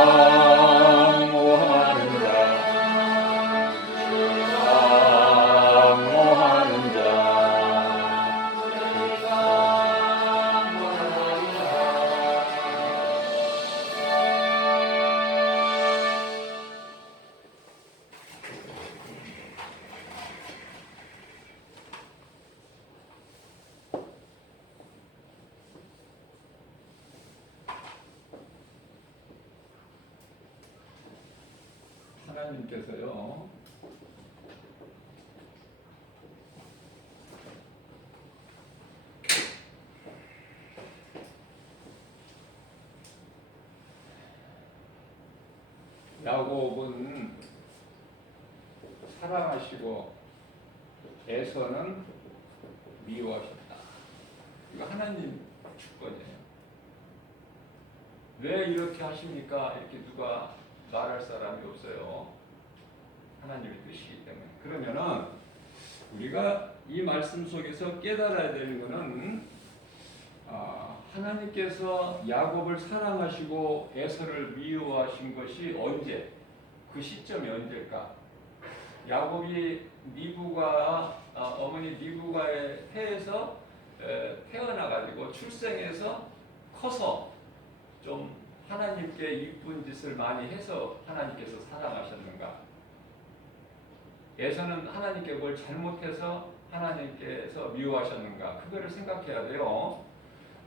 사모하는 자, 사모하는 자, 하나님께서요, 야곱은 사랑하시고 에서는 미워하셨다. 이거 하나님 주권이에요. 왜 이렇게 하십니까? 이렇게 누가 말할 사람이 없어요. 하나님의 뜻이기 때문에. 그러면은 우리가 이 말씀 속에서 깨달아야 되는 것은 하나님께서 야곱을 사랑하시고 에서를 미워하신 것이 언제? 그 시점이 언제일까? 야곱이 어머니 리브가의 태에서 태어나가지고 출생해서 커서 좀 하나님께 이쁜 짓을 많이 해서 하나님께서 사랑하셨는가? 에서는 하나님께 뭘 잘못해서 하나님께서 미워하셨는가? 그거를 생각해야 돼요.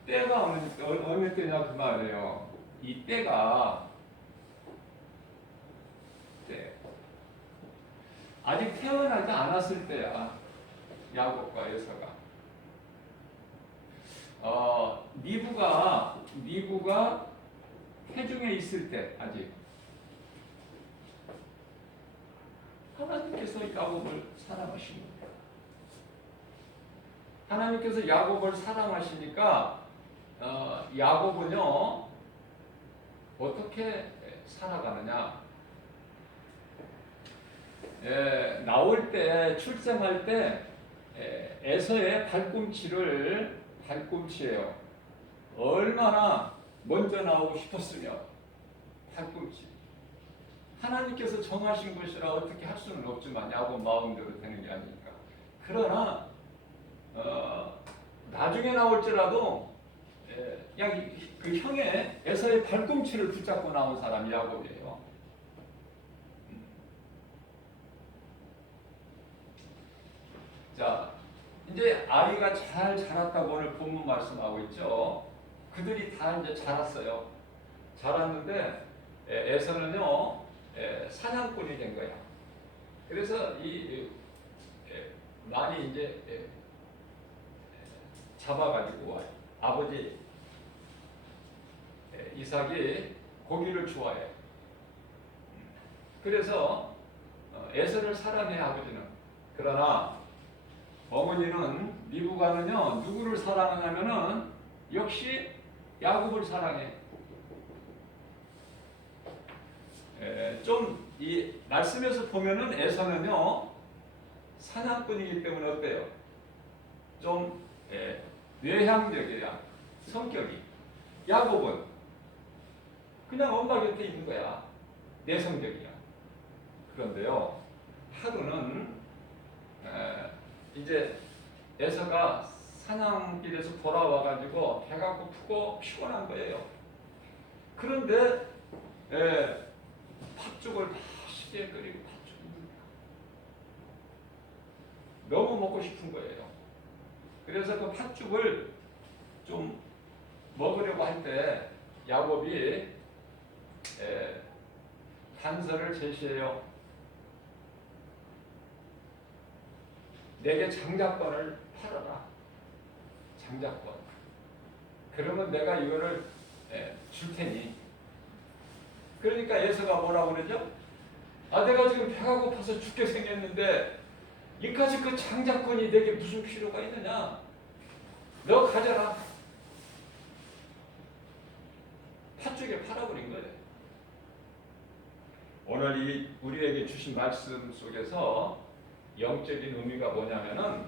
때가 어느 때냐 그 말이에요. 이 때가 아직 태어나지 않았을 때야. 야곱과 에서가. 리브가 태중에 있을 때 아직 하나님께서 야곱을 사랑하신 거예요. 하나님께서 야곱을 사랑하시니까 야곱은요 어떻게 살아가느냐? 나올 때 출생할 때 에서의 발꿈치예요. 얼마나 먼저 나오고 싶었으며 발꿈치. 하나님께서 정하신 것이라 어떻게 할 수는 없지만 야곱 마음대로 되는 게 아니니까. 그러나 나중에 나올지라도 그 형의 에서의 발꿈치를 붙잡고 나온 사람이 야곱이에요. 자, 이제 아이가 잘 자랐다고 오늘 본문 말씀하고 있죠. 그들이 다 이제 자랐어요. 자랐는데 에서는요 사냥꾼이 된 거야. 그래서 많이 이제 잡아가지고 와요. 아버지 이삭이 고기를 좋아해. 그래서 에서를 사랑해 아버지는. 그러나 어머니는 리브가는요 누구를 사랑하냐면은 역시 야곱을 사랑해. 좀 이 말씀에서 보면은 에서는요 사냥꾼이기 때문에 어때요? 좀 외향적이야 성격이. 야곱은 그냥 엄마 곁에 있는 거야. 내성적이야. 그런데요 하루는 이제 에서가 사냥길에서 돌아와가지고 배가 고프고 피곤한 거예요. 그런데 팥죽을 맛있게 끓이고 팥죽입니다. 너무 먹고 싶은 거예요. 그래서 그 팥죽을 좀 먹으려고 할 때 야곱이 단서를 제시해요. 내게 장자권을 팔아라. 장자권. 그러면 내가 이거를 줄 테니. 그러니까 에서가 뭐라고 그러죠? 내가 지금 배가 고파서 죽게 생겼는데 이까지 그 장자권이 내게 무슨 필요가 있느냐? 너 가져라. 팥죽에 팔아버린 거예요. 오늘 우리에게 주신 말씀 속에서 영적인 의미가 뭐냐면은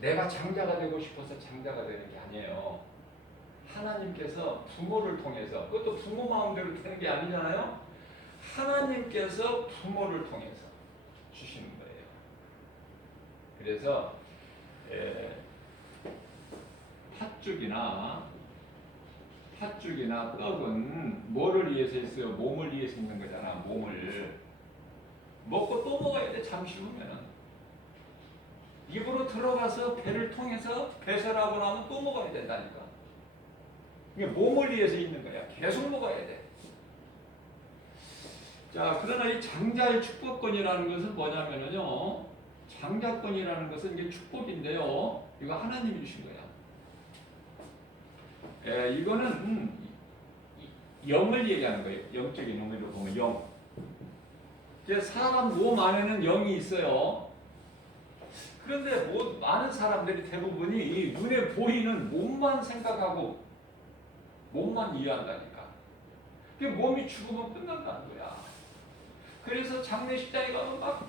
내가 장자가 되고 싶어서 장자가 되는 게 아니에요. 하나님께서 부모를 통해서, 그것도 부모 마음대로 되는 게 아니잖아요. 하나님께서 부모를 통해서 주시는 거예요. 그래서 팥죽이나 떡은 뭐를 위해서 있어요? 몸을 위해서 있는 거잖아. 몸을 먹고 또 먹어야 돼. 잠시 후면은 입으로 들어가서 배를 통해서 배설하고 나면 또 먹어야 된다니까. 이게 몸을 위해서 있는 거야. 계속 먹어야 돼. 자, 그러나 이 장자의 축복권이라는 것은 뭐냐면요, 장자권이라는 것은 이게 축복인데요, 이거 하나님이 주신 거야. 이거는 영을 얘기하는 거예요. 영적인 의미로 보면 영. 이제 사람 몸 안에는 영이 있어요. 그런데 많은 사람들이 대부분이 이 눈에 보이는 몸만 생각하고 몸만 이해한다니까. 그게 몸이 죽으면 끝난다는 거야. 그래서 장례식장에 가면 막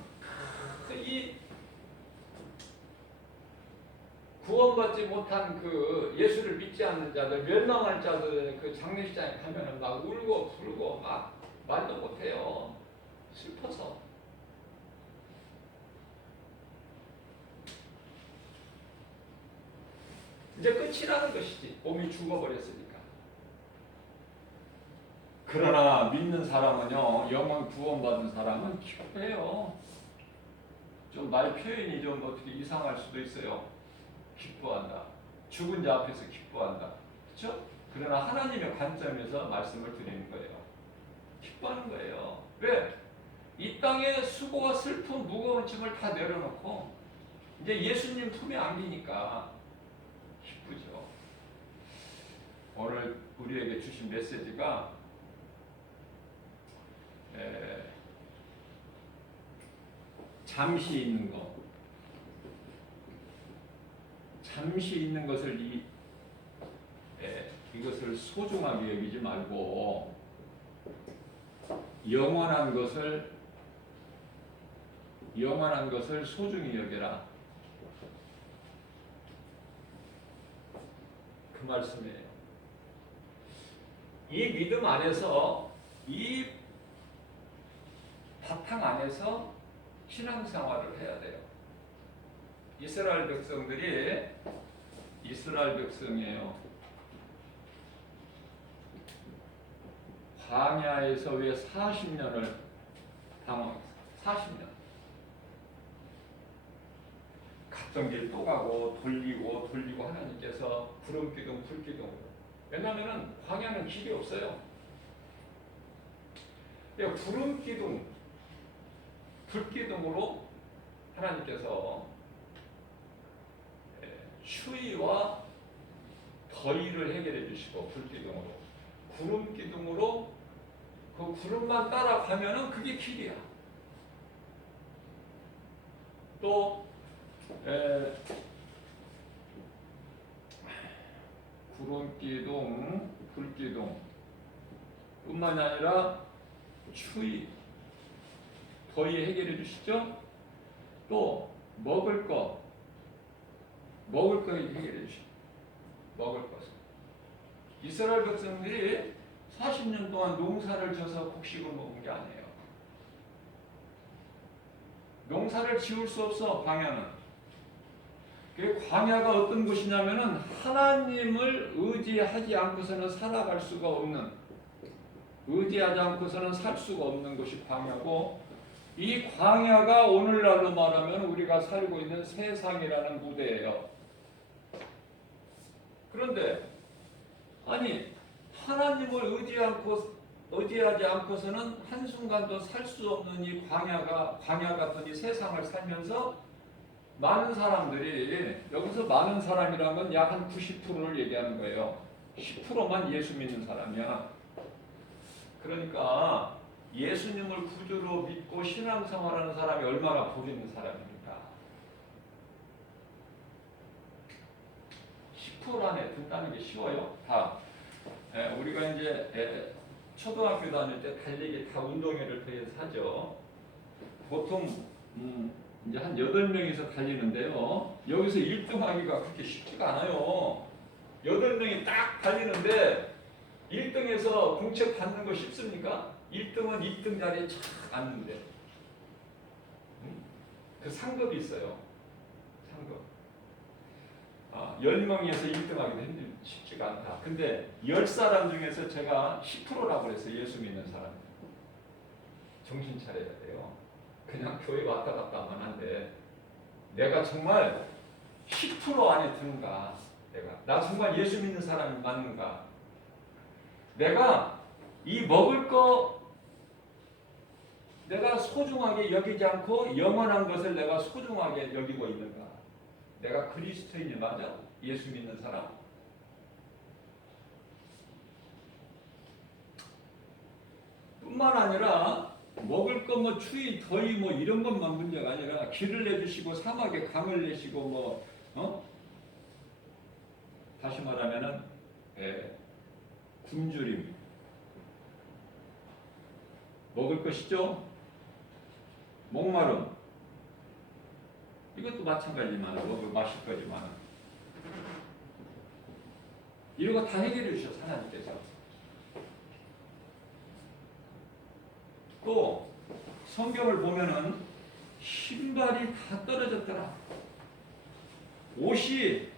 이 구원받지 못한 그 예수를 믿지 않는 자들, 멸망할 자들 그 장례식장에 가면은 막 울고 불고 막 말도 못해요. 슬퍼서. 이제 끝이라는 것이지. 몸이 죽어버렸으니까. 그러나 믿는 사람은요, 영원 구원받은 사람은 기뻐해요. 좀 말 표현이 좀 어떻게 이상할 수도 있어요. 기뻐한다. 죽은 자 앞에서 기뻐한다. 그렇죠? 그러나 하나님의 관점에서 말씀을 드리는 거예요. 기뻐하는 거예요. 왜? 이 땅에 수고와 슬픔, 무거운 짐을 다 내려놓고 이제 예수님 품에 안기니까 기쁘죠. 오늘 우리에게 주신 메시지가 잠시 있는 것, 잠시 있는 것을 이것을 소중하게 여기지 말고 영원한 것을 소중히 여겨라. 그 말씀이에요. 이 믿음 안에서, 이 바탕 안에서 신앙생활을 해야 돼요. 이스라엘 백성이에요. 광야에서 왜 40년을 방황했어요? 40년. 갔던 길 또 가고 돌리고 하나님께서 구름기둥 불기둥. 왜냐하면 광야는 길이 없어요. 구름기둥 불기둥으로 하나님께서 추위와 더위를 해결해 주시고, 불기둥으로, 구름기둥으로 그 구름만 따라가면은 그게 길이야. 또 구름기둥, 불기둥 뿐만이 아니라 추위, 더위 해결해 주시죠. 또 먹을 거 해결해 주시죠. 먹을 것을. 이스라엘 백성들이 40년 동안 농사를 져서 곡식을 먹은 게 아니에요. 농사를 지을 수 없어, 광야는. 그 광야가 어떤 곳이냐면은 하나님을 의지하지 않고서는 살아갈 수가 없는, 의지하지 않고서는 살 수가 없는 곳이 광야고, 이 광야가 오늘날로 말하면 우리가 살고 있는 세상이라는 무대예요. 그런데 아니, 하나님을 의지하지 않고서는 한순간도 살 수 없는 이 광야 같은 이 세상을 살면서 많은 사람들이, 여기서 많은 사람이라면 약 한 90%를 얘기하는 거예요. 10%만 예수 믿는 사람이야. 그러니까 예수님을 구주로 믿고 신앙생활하는 사람이 얼마나 복 있는 사람입니까? 10% 안에 든다는 게 쉬워요. 다. 우리가 이제 초등학교 다닐 때 달리기 다 운동회를 더해서 하죠. 보통 이제 한 8명이서 달리는데요. 여기서 1등 하기가 그렇게 쉽지가 않아요. 8명이 딱 달리는데 1등에서 공책 받는 거 쉽습니까? 1등은 2등 자리에 착 앉는데 그 상급이 있어요. 상급. 10명에서 1등 하기도 쉽지가 않다. 근데 10사람 중에서 제가 10%라고 그랬어요. 예수 믿는 사람. 정신 차려야 돼요. 그냥 교회 왔다 갔다 하면 안 돼. 내가 정말 10% 안에 드는가? 나 정말 예수 믿는 사람이 맞는가? 내가 이 먹을 거 내가 소중하게 여기지 않고 영원한 것을 내가 소중하게 여기고 있는가? 내가 그리스도인이 맞아? 예수 믿는 사람? 뿐만 아니라 먹을 거 뭐 추위 더위 뭐 이런 것만 문제가 아니라 길을 내주시고 사막에 강을 내시고 다시 말하면은 굶주림 먹을 것이죠. 목마름 이것도 마찬가지지만 먹을 마실 거지만 이런 거 다 해결해 주셨어 하나님께서. 또 성경을 보면은 신발이 다 떨어졌더라. 옷이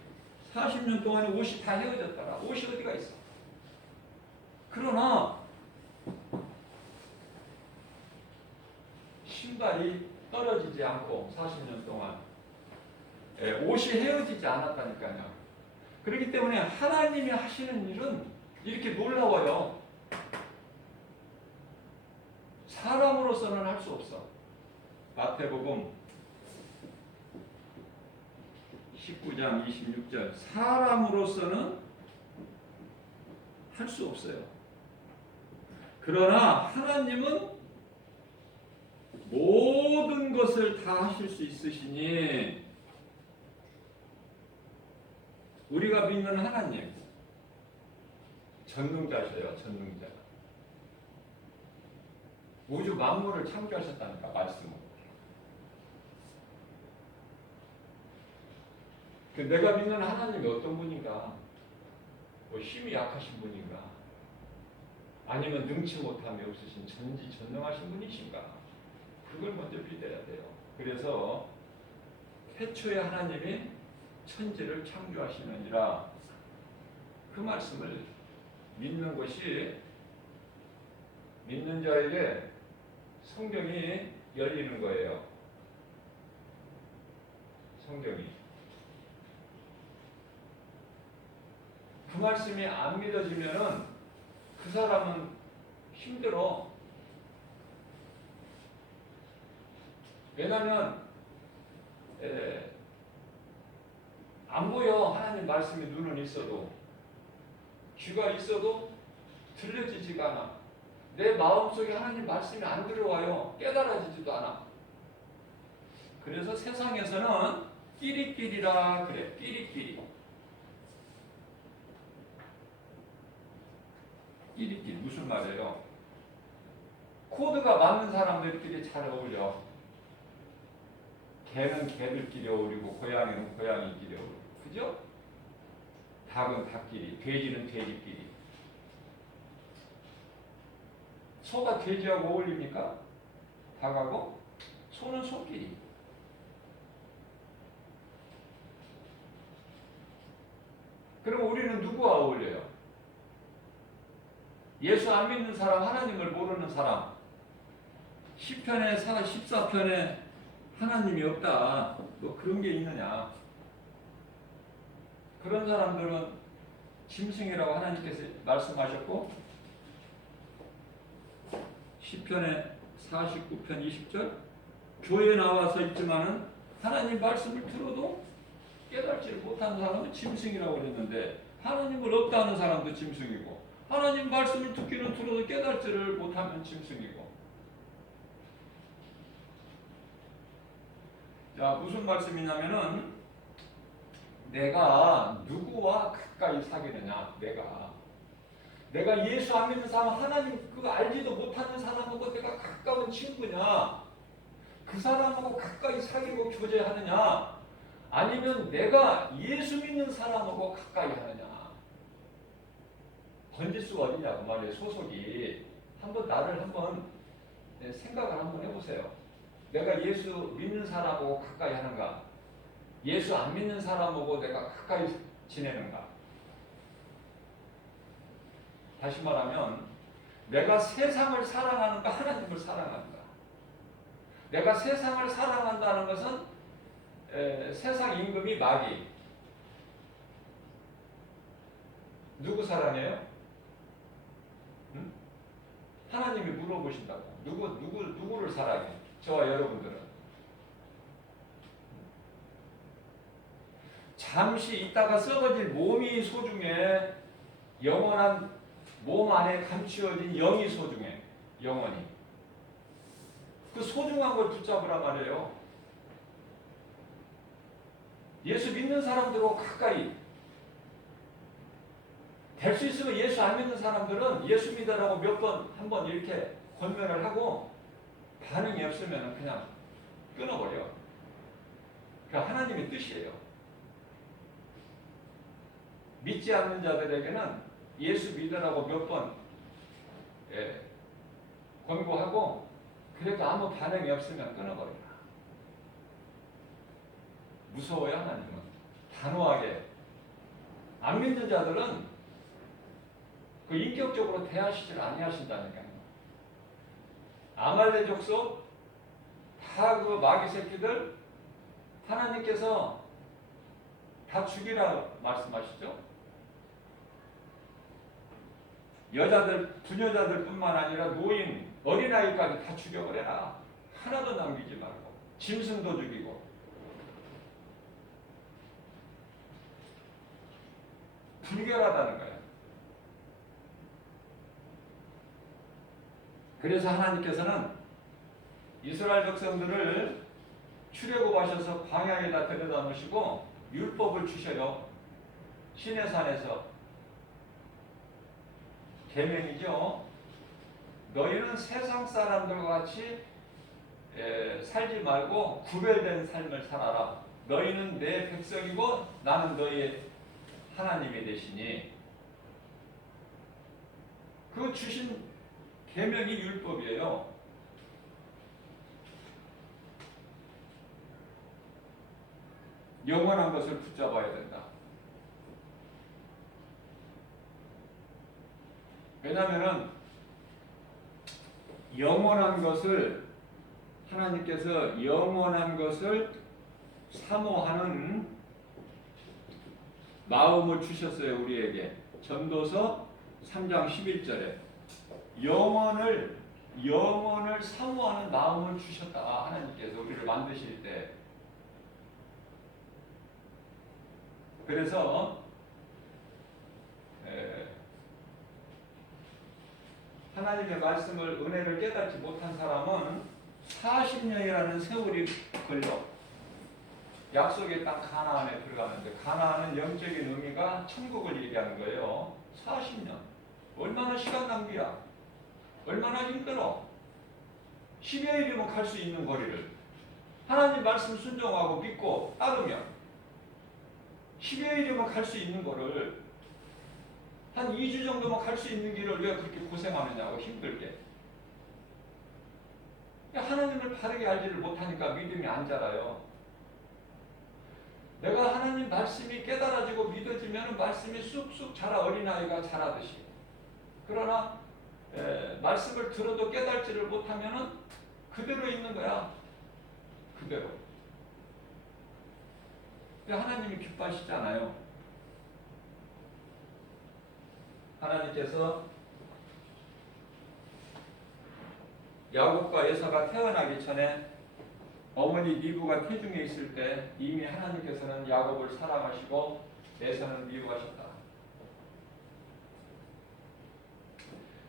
40년 동안에 옷이 다 헤어졌더라. 옷이 어디가 있어? 그러나 신발이 떨어지지 않고 40년 동안 옷이 헤어지지 않았다니까요. 그렇기 때문에 하나님이 하시는 일은 이렇게 놀라워요. 사람으로서는 할 수 없어. 마태복음 19장 26절 사람으로서는 할 수 없어요. 그러나 하나님은 모든 것을 다 하실 수 있으시니 우리가 믿는 하나님 전능자셔요. 전능자. 우주 만물을 창조하셨다니까 말씀으로. 내가 믿는 하나님이 어떤 분인가? 뭐 힘이 약하신 분인가? 아니면 능치 못함이 없으신 전지전능하신 분이신가? 그걸 먼저 믿어야 돼요. 그래서 태초에 하나님이 천지를 창조하시느니라 그 말씀을 믿는 것이 믿는 자에게 성경이 열리는 거예요. 성경이. 그 말씀이 안 믿어지면은 그 사람은 힘들어. 왜냐하면 안 보여. 하나님 말씀이 눈은 있어도 귀가 있어도 들려지지가 않아. 내 마음속에 하나님 말씀이 안 들어와요. 깨달아지지도 않아. 그래서 세상에서는 끼리끼리라 그래. 끼리끼리. 끼리끼리 무슨 말이에요? 코드가 맞는 사람들끼리 잘 어울려. 개는 개들끼리 어울리고 고양이는 고양이끼리 어울리고 그죠? 닭은 닭끼리, 돼지는 돼지끼리. 소가 돼지하고 어울립니까? 닭하고? 소는 소끼리. 그럼 우리는 누구와 어울려요? 예수 안 믿는 사람, 하나님을 모르는 사람. 시편에 14편에 하나님이 없다. 뭐 그런 게 있느냐? 그런 사람들은 짐승이라고 하나님께서 말씀하셨고 시편에 49편 20절 교회에 나와서 있지만은 하나님 말씀을 들어도 깨달지를 못하는 사람은 짐승이라고 그랬는데 하나님을 없다 하는 사람도 짐승이고 하나님 말씀을 듣기는 들어도 깨달지를 못하면 짐승이고. 자, 무슨 말씀이냐면은 내가 누구와 가까이 사귀느냐. 내가 예수 안 믿는 사람, 하나님 그거 알지도 못하는 사람하고 내가 가까운 친구냐, 그 사람하고 가까이 사귀고 교제하느냐, 아니면 내가 예수 믿는 사람하고 가까이 하느냐. 건질 수가 어디냐고 말이에요. 소속이. 한번 나를 한번 생각을 한번 해보세요. 내가 예수 믿는 사람하고 가까이 하는가? 예수 안 믿는 사람하고 내가 가까이 지내는가? 다시 말하면 내가 세상을 사랑하는가 하나님을 사랑하는가? 내가 세상을 사랑한다는 것은 세상 임금이 마귀. 누구 사랑해요? 응? 하나님이 물어보신다고. 누구를 사랑해? 저와 여러분들은. 잠시 있다가 썩어질 몸이 소중해. 영원한 몸 안에 감추어진 영이 소중해. 영원히. 그 소중한 걸 붙잡으라 말이에요. 예수 믿는 사람들하고 가까이. 될 수 있으면 예수 안 믿는 사람들은 예수 믿으라고 몇 번, 한 번 이렇게 권면을 하고 반응이 없으면 그냥 끊어버려. 그게 하나님의 뜻이에요. 믿지 않는 자들에게는 예수 믿으라고 몇 번 권고하고 그래도 아무 반응이 없으면 끊어버려라. 무서워요, 하나님은. 단호하게. 안 믿는 자들은 그 인격적으로 대하시질 아니하신다니까요. 아말렉 족속 다 그 마귀 새끼들 하나님께서 다 죽이라 말씀하시죠. 여자들, 부녀자들 뿐만 아니라 노인, 어린아이까지 다 죽여버려라. 하나도 남기지 말고 짐승도 죽이고. 불결하다는 거예요. 그래서 하나님께서는 이스라엘 백성들을 출애굽하셔서 광야에다 데려다 놓으시고 율법을 주셔요. 시내산에서. 계명이죠. 너희는 세상 사람들과 같이 살지 말고 구별된 삶을 살아라. 너희는 내 백성이고 나는 너희의 하나님이 되시니. 그 주신 계명이 율법이에요. 영원한 것을 붙잡아야 된다. 왜냐하면 영원한 것을 하나님께서 영원한 것을 사모하는 마음을 주셨어요. 우리에게. 전도서 3장 11절에 영원을 사모하는 마음을 주셨다. 하나님께서 우리를 만드실 때. 그래서 하나님의 말씀을 은혜를 깨닫지 못한 사람은 40년이라는 세월이 걸려 약속의 땅 가나안에 들어가는데, 가나안은 영적인 의미가 천국을 얘기하는 거예요. 40년. 얼마나 시간 낭비야. 얼마나 힘들어. 10여일이면 갈 수 있는 거리를 하나님 말씀 순종하고 믿고 따르면 10여일이면 갈 수 있는 거를 한 2주 정도만 갈 수 있는 길을 왜 그렇게 고생하느냐고, 힘들게. 하나님을 바르게 알지를 못하니까 믿음이 안 자라요. 내가 하나님 말씀이 깨달아지고 믿어지면 말씀이 쑥쑥 자라, 어린아이가 자라듯이. 그러나 말씀을 들어도 깨달지를 못하면 그대로 있는 거야. 그대로. 하나님이 기뻐하시지 않아요. 하나님께서 야곱과 에서가 태어나기 전에 어머니 리브가 태중에 있을 때 이미 하나님께서는 야곱을 사랑하시고 에서는 미워하셨다.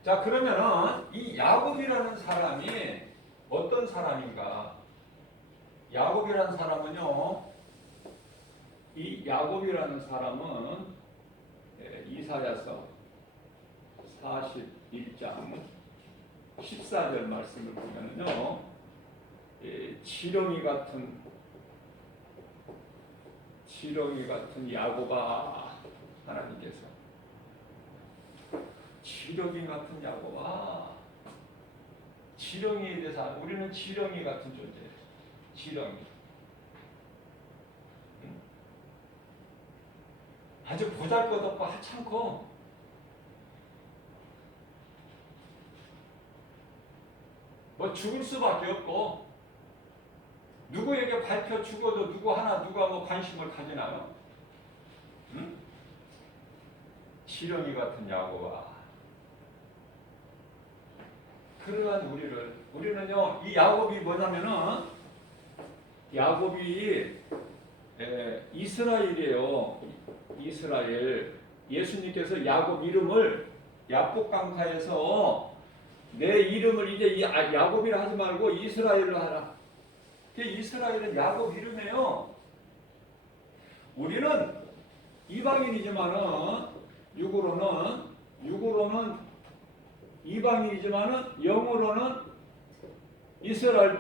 자, 그러면은 이 야곱이라는 사람이 어떤 사람인가? 야곱이라는 사람은요, 이 야곱이라는 사람은 이사야서 41장 14절 말씀을 보면요, 지렁이 같은 야곱아, 하나님께서 지렁이 같은 야곱아. 지렁이에 대해서 우리는 지렁이 같은 존재예요. 지렁이. 응? 아주 보잘것없고 하찮고 뭐 죽을 수밖에 없고 누구에게 밝혀 죽어도 누가 뭐 관심을 가지나요? 응? 지렁이 같은 야곱아. 그러한 우리는요, 이 야곱이 뭐냐면은, 야곱이 이스라엘이에요. 이스라엘. 예수님께서 야곱 이름을 야복강타에서 내 이름을 이제 야곱이라 하지 말고 이스라엘로 하라. 그 이스라엘은 야곱 이름이에요. 우리는 이방인이지만은 육으로는 이방인이지만은 영으로는 이스라엘이야.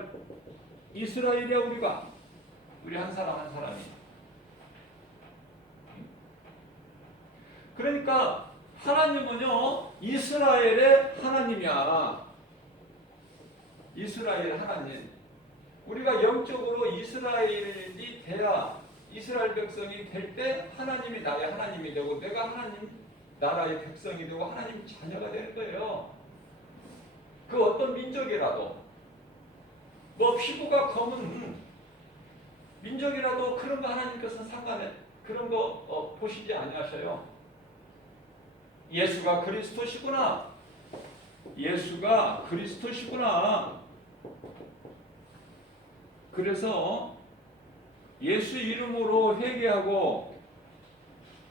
우리 한 사람 한 사람이. 그러니까 하나님은요, 이스라엘의 하나님이야. 이스라엘 하나님. 우리가 영적으로 이스라엘이 돼야, 이스라엘 백성이 될 때 하나님이 나의 하나님이 되고 내가 하나님 나라의 백성이 되고 하나님 자녀가 되는 거예요. 그 어떤 민족이라도, 뭐 피부가 검은 민족이라도 그런 거 하나님께서 상관해 그런 거 보시지 아니하셔요. 예수가 그리스도시구나. 예수가 그리스도시구나. 그래서 예수 이름으로 회개하고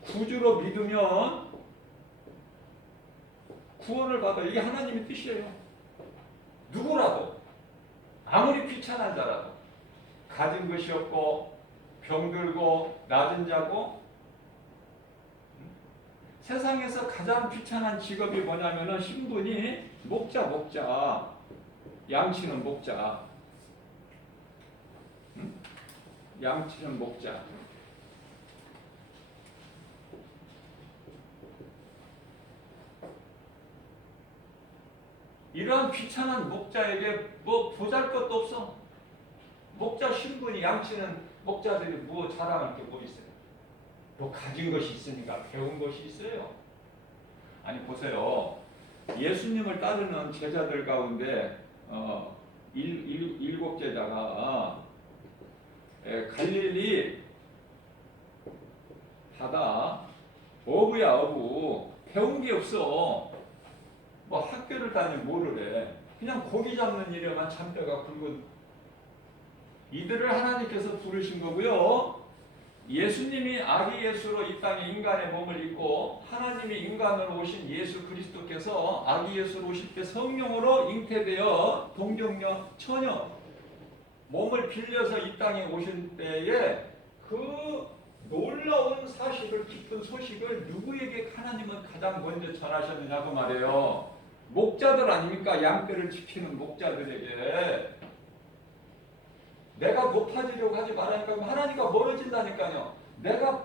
구주로 믿으면 구원을 받아. 이게 하나님의 뜻이에요. 누구라도 아무리 귀찮은 자라도 가진 것이 없고 병들고 낮은 자고 세상에서 가장 귀찮은 직업이 뭐냐면은 신분이 목자. 양치는 목자. 양치는 목자. 이러한 귀찮은 목자에게 뭐 보잘것도 없어. 목자 신분이 양치는 목자들이 뭐 자랑할 게 뭐 있어요? 뭐 가진 것이 있으니까 배운 것이 있어요. 아니 보세요. 예수님을 따르는 제자들 가운데 일곱 제자가 갈릴리 바다 어부야 어부. 배운 게 없어. 뭐 학교를 다니 뭐를 해. 그냥 고기 잡는 일에만 참배가 굵은 이들을 하나님께서 부르신 거고요. 예수님이 아기 예수로 이 땅에 인간의 몸을 입고 하나님이 인간으로 오신 예수 그리스도께서 아기 예수로 오실 때 성령으로 잉태되어 동정녀 처녀 몸을 빌려서 이 땅에 오신 때에 그 놀라운 사실을 기쁜 소식을 누구에게 하나님은 가장 먼저 전하셨느냐고 말해요. 목자들 아닙니까? 양떼를 지키는 목자들에게. 내가 높아지려고 하지 말라니까 하나님과 멀어진다니까요. 내가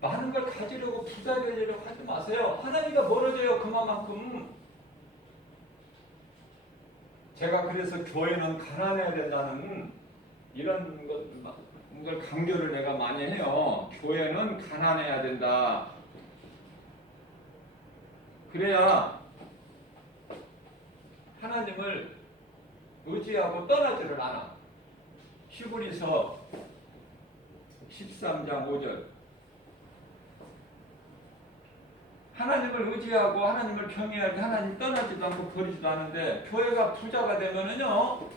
많은 걸 가지려고 부자 되려고 하지 마세요. 하나님과 멀어져요. 그만큼. 제가 그래서 교회는 가난해야 된다는 이런 걸 강조를 내가 많이 해요. 교회는 가난해야 된다. 그래야 하나님을 의지하고 떠나지를 않아. 히브리서 13장 5절 하나님을 의지하고 하나님을 경외할 때 하나님 떠나지도 않고 버리지도 않은데 교회가 부자가 되면은요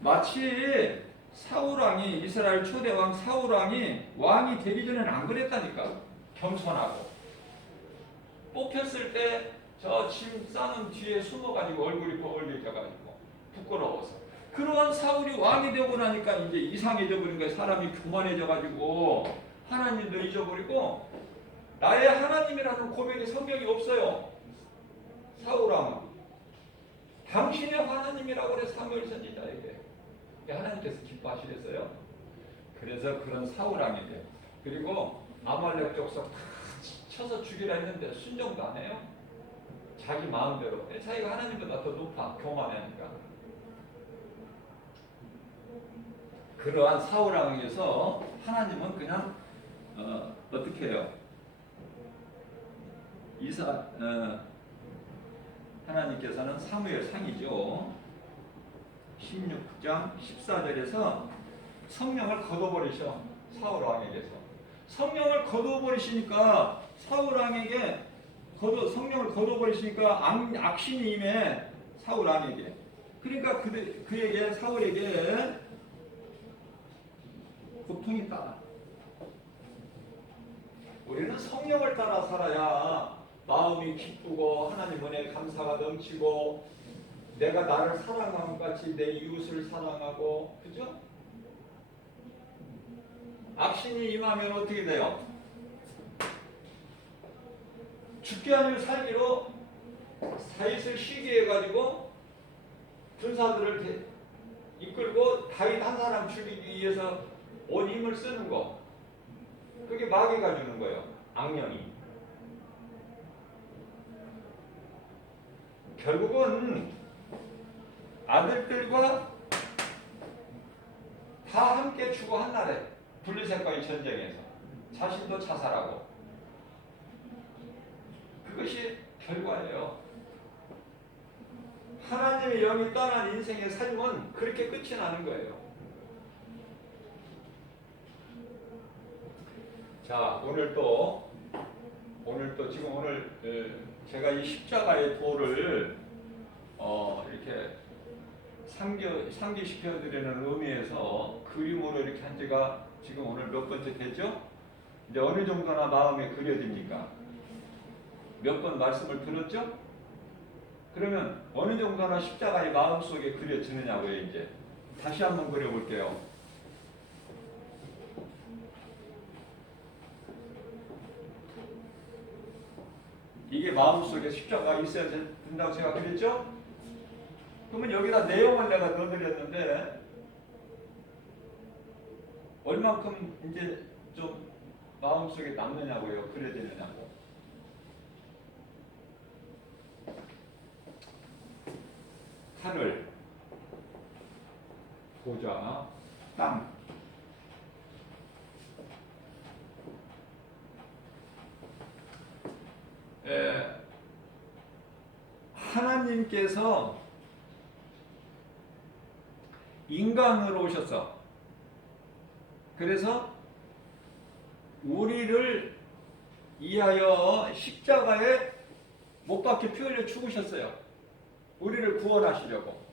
마치 사울왕이 이스라엘 초대왕 사울왕이 왕이 되기 전에는 안 그랬다니까. 겸손하고 뽑혔을 때 저 짐 싸는 뒤에 숨어가지고 얼굴이 버을려져가지고 부끄러워서 그러한 사울이 왕이 되고 나니까 이제 이상해져 버린 거예요. 사람이 교만해져가지고 하나님도 잊어버리고 나의 하나님이라는 고백의 성경이 없어요. 사울왕은 당신의 하나님이라고 그래. 사무엘 선지자에게 하나님께서 기뻐하시겠어요. 그래서 그런 사울왕이 돼. 그리고 아말렉 족속 다 쳐서 죽이라 했는데 순종도 안 해요. 자기 마음대로 자기가 하나님보다 더 높아 교만하니까. 그러한 사울왕에서 하나님은 그냥 어떻게 해요? 하나님께서는 사무엘 상이죠. 16장 14절에서 성령을 거둬버리셔. 사울왕에게서. 성령을 거둬버리시니까 사울왕에게 성령을 거둬버리시니까 악신이 임해 사울왕에게. 그러니까 그에게 사울에게 고통이 따라. 우리는 성령을 따라 살아야 마음이 기쁘고 하나님 은혜에 감사가 넘치고 내가 나를 사랑함 같이 내 이웃을 사랑하고, 그죠? 악신이 임하면 어떻게 돼요? 죽게 아니면 살기로 다윗을 시기해 가지고 군사들을 이끌고 다윗 한 사람 죽이기 위해서 온 힘을 쓰는 거. 그게 마귀가 주는 거예요. 악령이. 결국은 아들들과 다 함께 죽어 한날에 블레셋과의 전쟁에서 자신도 자살하고. 그것이 결과예요. 하나님의 영이 떠난 인생의 삶은 그렇게 끝이 나는 거예요. 자, 오늘 또 지금 오늘 제가 이 십자가의 도를 이렇게 상기시켜 드리는 의미에서 그림으로 이렇게 한 지가 지금 오늘 몇 번째 되죠? 이제 어느 정도나 마음에 그려집니까? 몇 번 말씀을 들었죠? 그러면 어느 정도나 십자가의 마음속에 그려지느냐고요. 이제 다시 한번 그려볼게요. 이게 마음속에 십자가가 있어야 된다고 제가 그랬죠? 그러면 여기다 내용을 내가 넣어드렸는데 얼만큼 이제 좀 마음속에 남느냐고요? 그려지느냐고. 하늘, 보좌, 땅. 하나님께서 인간으로 오셔서 그래서 우리를 위하여 십자가에 못 박혀 피 흘려 죽으셨어요. 우리를 구원하시려고.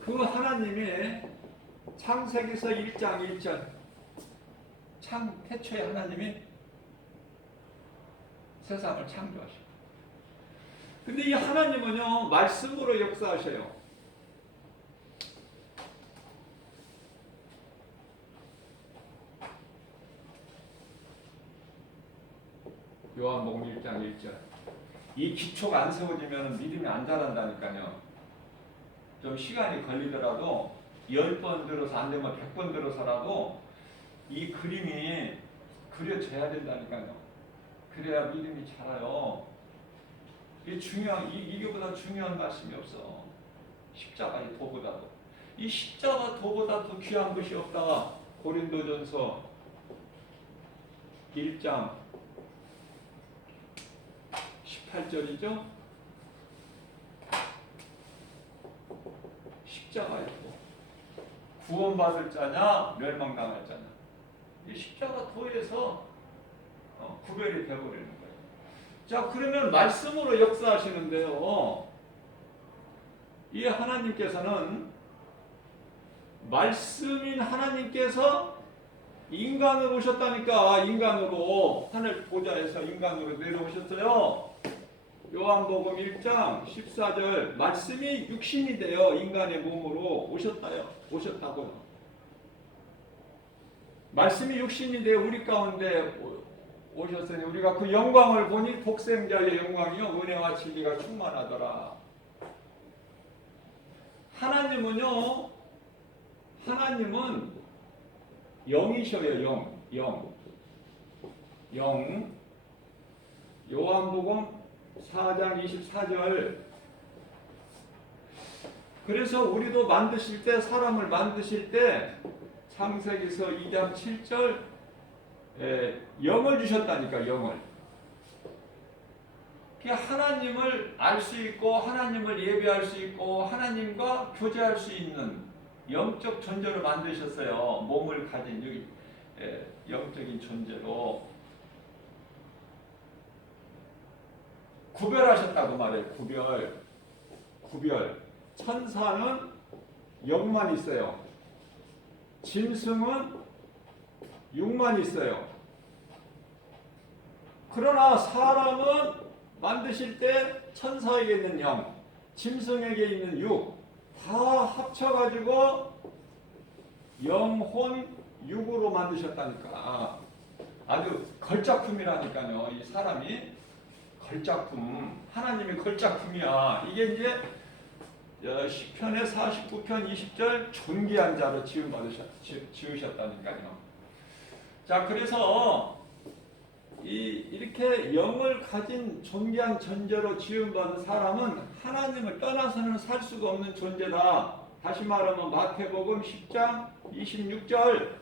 그 하나님이 창세기서 1장 1절 태초에 하나님이 세상을 창조하시고. 근데 이 하나님은요, 말씀으로 역사하셔요. 요한복음 1장 1절. 이 기초가 안 세워지면 믿음이 안 자란다니까요. 좀 시간이 걸리더라도 10번 들어서 안 되면 100번 들어서라도 이 그림이 그려져야 된다니까요. 그래야 믿음이 자라요. 이게보다 중요한 말씀이 없어. 십자가의 도보다도. 이 십자가 도보다 더 귀한 것이 없다. 고린도전서 1장 18절이죠. 십자가의 도. 구원받을 자냐 멸망당할 자냐. 이 십자가 도에서 구별이 되어버리는 거예요. 자, 그러면 말씀으로 역사하시는데요. 이 하나님께서는 말씀인 하나님께서 인간으로 오셨다니까. 인간으로 하늘 보좌에서 인간으로 내려오셨어요. 요한복음 1장 14절 말씀이 육신이 되어 인간의 몸으로 오셨다고요. 말씀이 육신이 되어 우리 가운데 오셨으니 우리가 그 영광을 보니 독생자의 영광이요 은혜와 진리가 충만하더라. 하나님은 영이셔요. 영. 요한복음 4장 24절. 그래서 우리도 만드실 때, 사람을 만드실 때 창세기서 2장 7절 영을 주셨다니까. 영을. 하나님을 알 수 있고 하나님을 예배할 수 있고 하나님과 교제할 수 있는 영적 존재로 만드셨어요. 몸을 가진 영적인 존재로 구별하셨다고 말해요. 구별. 천사는 영만 있어요. 짐승은 육만 있어요. 그러나 사람은 만드실 때 천사에게 있는 영, 짐승에게 있는 육, 다 합쳐가지고 영혼 육으로 만드셨다니까. 아주 걸작품이라니까요. 이 사람이 걸작품, 하나님의 걸작품이야. 이게 이제 시편의 49편 20절 존귀한 자로 지으셨다니까요. 자, 그래서 이렇게 영을 가진 존귀한 존재로 지음받은 사람은 하나님을 떠나서는 살 수가 없는 존재다. 다시 말하면 마태복음 10장 26절.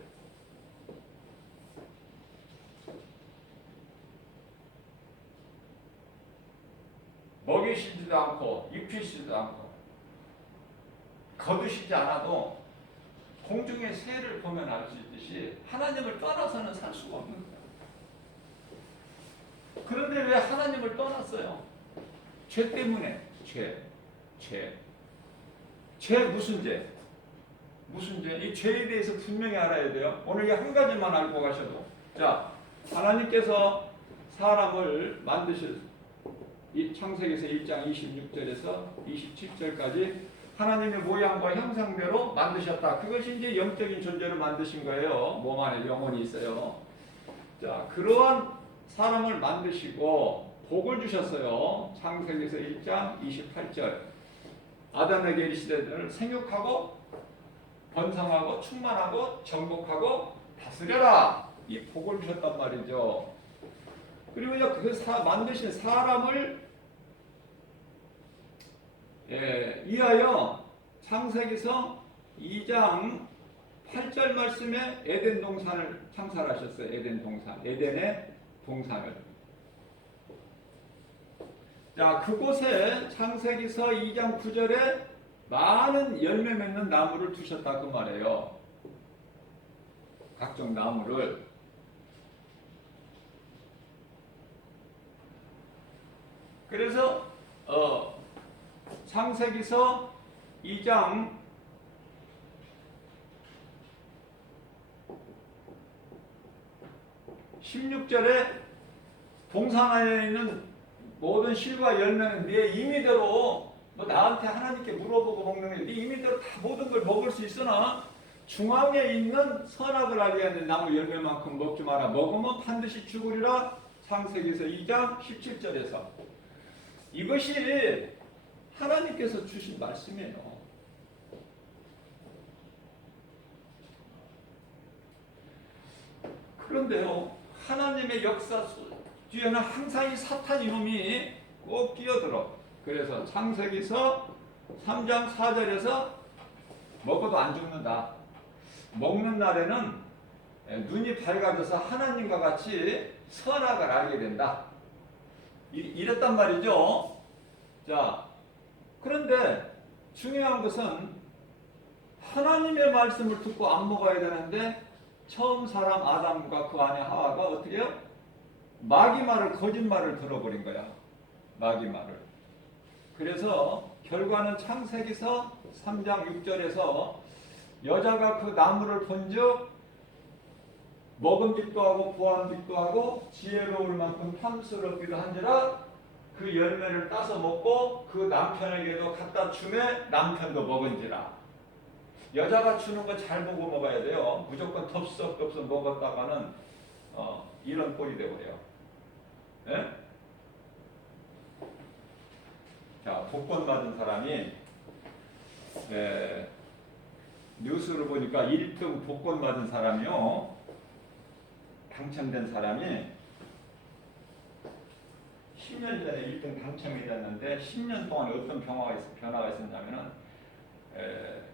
먹이시지도 않고 입히시지도 않고 거두시지 않아도 공중의 새를 보면 알 수 있듯이 하나님을 떠나서는 살 수가 없는 거예요. 그런데 왜 하나님을 떠났어요? 죄 때문에. 죄 무슨 죄? 무슨 죄? 이 죄에 대해서 분명히 알아야 돼요. 오늘 이 한 가지만 알고 가셔도. 자, 하나님께서 사람을 만드실 이 창세기에서 1장 26절에서 27절까지 하나님의 모양과 형상대로 만드셨다. 그것이 이제 영적인 존재로 만드신 거예요. 몸 안에 영혼이 있어요. 자, 그러한 사람을 만드시고 복을 주셨어요. 창세기에서 1장 28절. 아담에게 이르시되 생육하고 번성하고 충만하고 정복하고 다스려라. 이 복을 주셨단 말이죠. 그리고 이제 만드신 사람을 이하여 창세기서 2장 8절 말씀에 에덴 동산을 창설하셨어요. 에덴 동산. 에덴의 동산을. 자, 그곳에 창세기서 2장 9절에 많은 열매 맺는 나무를 두셨다 그 말이에요. 각종 나무를. 그래서 창세기서 2장 16절에 동산 안에 있는 모든 실과 열매는 네 임의대로 뭐 나한테 하나님께 물어보고 먹는 게 네 임의대로 다 모든 걸 먹을 수 있으나 중앙에 있는 선악을 알게 하는 나무 열매만큼 먹지 마라. 먹으면 반드시 죽으리라. 창세기서 2장 17절에서. 이것이 하나님께서 주신 말씀이에요. 그런데요, 하나님의 역사 뒤에는 항상 이 사탄 이놈이 꼭 끼어들어. 그래서 창세기서 3장 4절에서 먹어도 안 죽는다. 먹는 날에는 눈이 밝아져서 하나님과 같이 선악을 알게 된다. 이랬단 말이죠. 자, 그런데 중요한 것은 하나님의 말씀을 듣고 안 먹어야 되는데 처음 사람 아담과 그 안에 하와가 어떻게 해요? 마귀 말을, 거짓말을 들어버린 거야. 마귀 말을. 그래서 결과는 창세기서 3장 6절에서 여자가 그 나무를 본즉 먹음직도 하고 보암직도 하고 지혜로울 만큼 탐스럽기도 한지라 그 열매를 따서 먹고 그 남편에게도 갖다 주매 남편도 먹은지라. 여자가 주는 거 잘 보고 먹어야 돼요. 무조건 덥석덥석 먹었다가는 이런 꼴이 되버려요. 네? 자, 복권 받은 사람이 뉴스를 보니까 1등 복권 받은 사람이요, 당첨된 사람이 10년 전에 1등 당첨이 됐는데 10년 동안 어떤 변화가 있었냐면은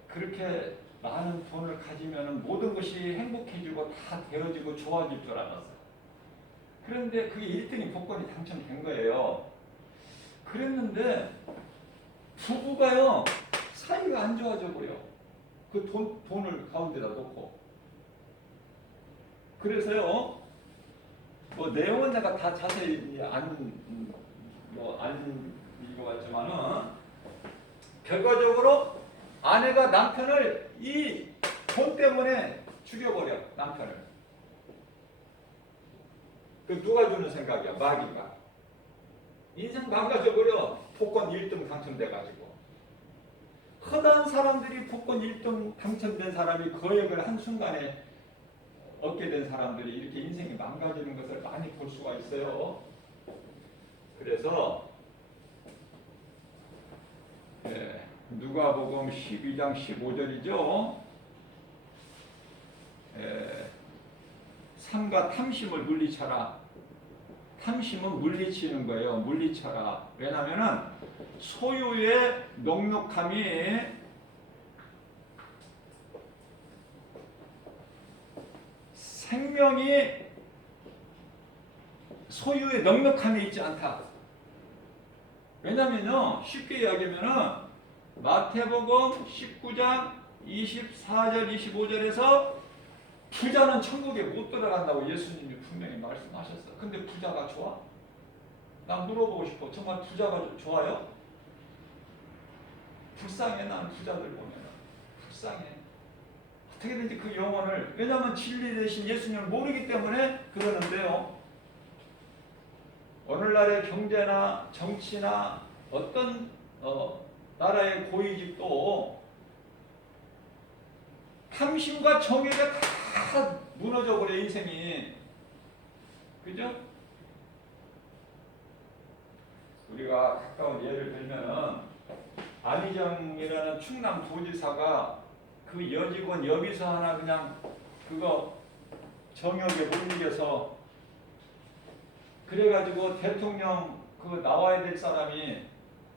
그렇게 많은 돈을 가지면 모든 것이 행복해지고 다 되어지고 좋아질 줄 알았어. 그런데 그게 1등이 복권이 당첨된 거예요. 그랬는데 부부가요 사이가 안 좋아져 버려. 그 돈을 가운데다 놓고. 그래서요 뭐 내용은 내가 다 자세히 안 읽어봤지만은 결과적으로 아내가 남편을 이 돈 때문에 죽여버려. 남편을. 그 누가 주는 생각이야? 마귀가. 인생 망가져버려. 복권 1등 당첨돼가지고. 허다한 사람들이 복권 1등 당첨된 사람이 거액을 한순간에 얻게 된 사람들이 이렇게 인생이 망가지는 것을 많이 볼 수가 있어요. 그래서 누가복음 12장 15절이죠. 삼가 탐심을 물리쳐라. 탐심은 물리치는 거예요. 물리쳐라. 왜냐하면 소유의 녹록함이 생명이 소유의 넉넉함에 있지 않다. 왜냐면요, 쉽게 이야기하면은 마태복음 19장 24절 25절에서 부자는 천국에 못 들어간다고 예수님이 분명히 말씀하셨어. 근데 부자가 좋아? 난 물어보고 싶어. 정말 부자가 좋아요? 불쌍해. 난 부자들 보면 불쌍해. 어떻게든지 그 영혼을, 왜냐하면 진리 대신 예수님을 모르기 때문에 그러는데요. 오늘날의 경제나 정치나 어떤 나라의 고위직도 탐심과 정의가 다 무너져 버려 인생이. 그죠? 우리가 가까운 예를 들면은 안희정이라는 충남 도지사가 그 여직원 여비서 하나 그냥 그거 정역에 못 이겨서 그래가지고 대통령 그 나와야 될 사람이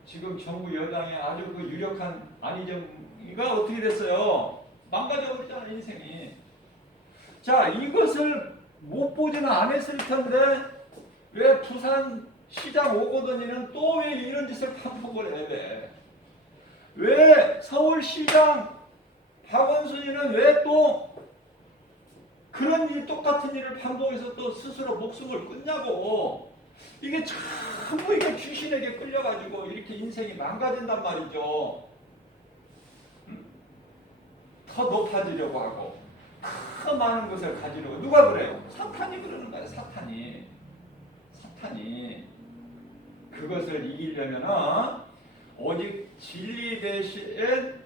지금 정부 여당에 아주 그 유력한 안희정이가 어떻게 됐어요? 망가져 버리잖아 인생이. 자, 이것을 못 보지는 않았을 텐데 왜 부산 시장 오거돈이는 또 왜 이런 짓을 반복을 해야 돼? 왜 서울시장 박원순이는 왜 또 그런 일, 똑같은 일을 반복해서 또 스스로 목숨을 끊냐고. 이게 전부 이게 귀신에게 끌려가지고 이렇게 인생이 망가진단 말이죠. 더 높아지려고 하고 더 많은 것을 가지려고. 누가 그래요? 사탄이 그러는 거야. 사탄이 그것을 이기려면 오직 진리 대신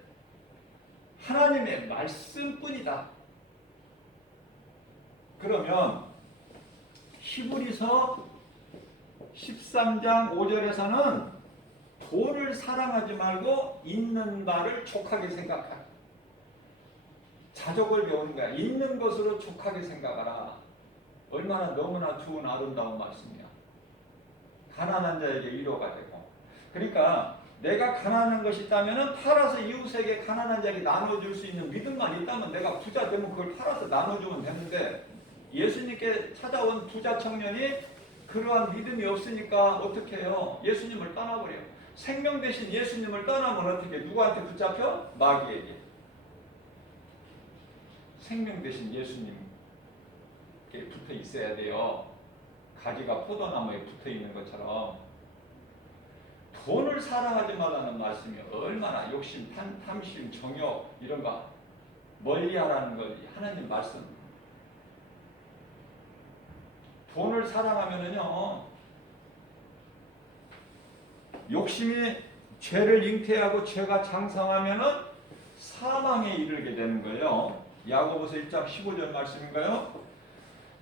하나님의 말씀뿐이다. 그러면 히브리서 13장 5절에서는 돈을 사랑하지 말고 있는 바를 족하게 생각하라. 자족을 배우는 거야. 있는 것으로 족하게 생각하라. 얼마나 너무나 좋은 아름다운 말씀이야. 가난한 자에게 위로가 되고. 그러니까 내가 가난한 것이 있다면 팔아서 이웃에게 가난한 자에게 나눠줄 수 있는 믿음만 있다면 내가 부자 되면 그걸 팔아서 나눠주면 되는데 예수님께 찾아온 부자 청년이 그러한 믿음이 없으니까 어떻게 해요? 예수님을 떠나버려요. 생명 대신 예수님을 떠나면 어떻게? 누구한테 붙잡혀? 마귀에게. 생명 대신 예수님께 붙어 있어야 돼요. 가지가 포도나무에 붙어 있는 것처럼. 돈을 사랑하지 말라는 말씀이 얼마나 욕심, 탐심, 정욕 이런 거 멀리하라는 거 하나님 말씀. 돈을 사랑하면은요 욕심이 죄를 잉태하고 죄가 장성하면은 사망에 이르게 되는 거예요. 야고보서 1장 15절 말씀인가요?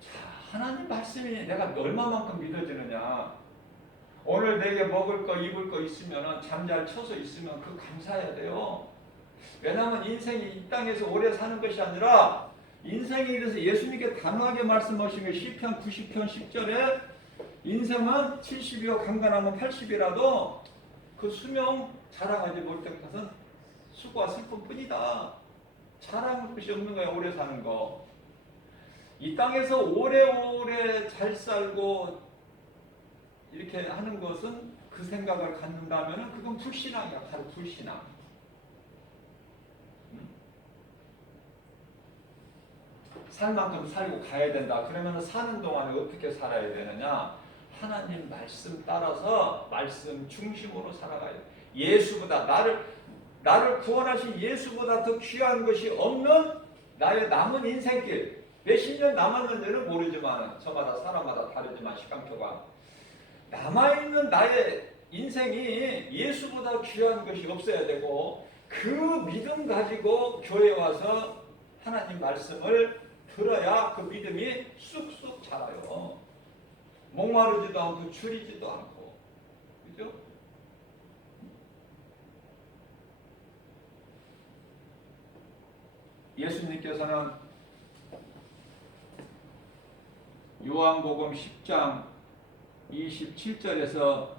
자, 하나님 말씀이 내가 얼마만큼 믿어지느냐. 오늘 내게 먹을 거 입을 거 있으면 잠잘 쳐서 있으면 그 감사해야 돼요. 왜냐하면 인생이 이 땅에서 오래 사는 것이 아니라 인생에 대해서 예수님께 단호하게 말씀하신 게 시편 90편 10절에 인생은 70이요 강간하면 80이라도 그 수명 자랑하지 못할 것은 수고와 슬픔뿐이다. 자랑할 것이 없는 거야. 오래 사는 거. 이 땅에서 오래오래 잘 살고 이렇게 하는 것은 그 생각을 갖는다면 그건 불신앙이야. 바로 불신앙. 살 만큼 살고 가야 된다. 그러면 사는 동안에 어떻게 살아야 되느냐? 하나님 말씀 따라서 말씀 중심으로 살아가야 돼. 예수보다 나를 구원하신 예수보다 더 귀한 것이 없는 나의 남은 인생길. 몇십 년 남았는지는 모르지만 저마다 사람마다 다르지만 시간표가 남아있는 나의 인생이 예수보다 귀한 것이 없어야 되고 그 믿음 가지고 교회 와서 하나님 말씀을 들어야 그 믿음이 쑥쑥 자라요. 목마르지도 않고 줄이지도 않고. 그죠? 예수님께서는 요한복음 10장 27절에서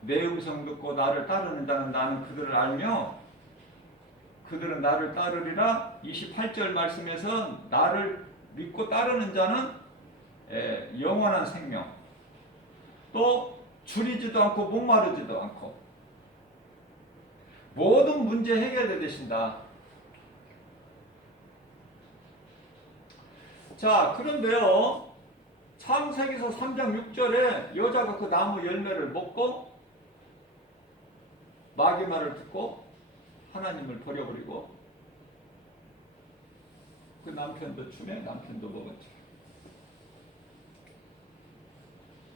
내 음성 듣고 나를 따르는 자는 나는 그들을 알며 그들은 나를 따르리라. 28절 말씀에서 나를 믿고 따르는 자는 영원한 생명, 또 줄이지도 않고 목마르지도 않고 모든 문제 해결해 되신다. 자, 그런데요, 창세기서 3장 6절에 여자가 그 나무 열매를 먹고 마귀 말을 듣고 하나님을 버려버리고 그 남편도 춤에 남편도 먹었죠.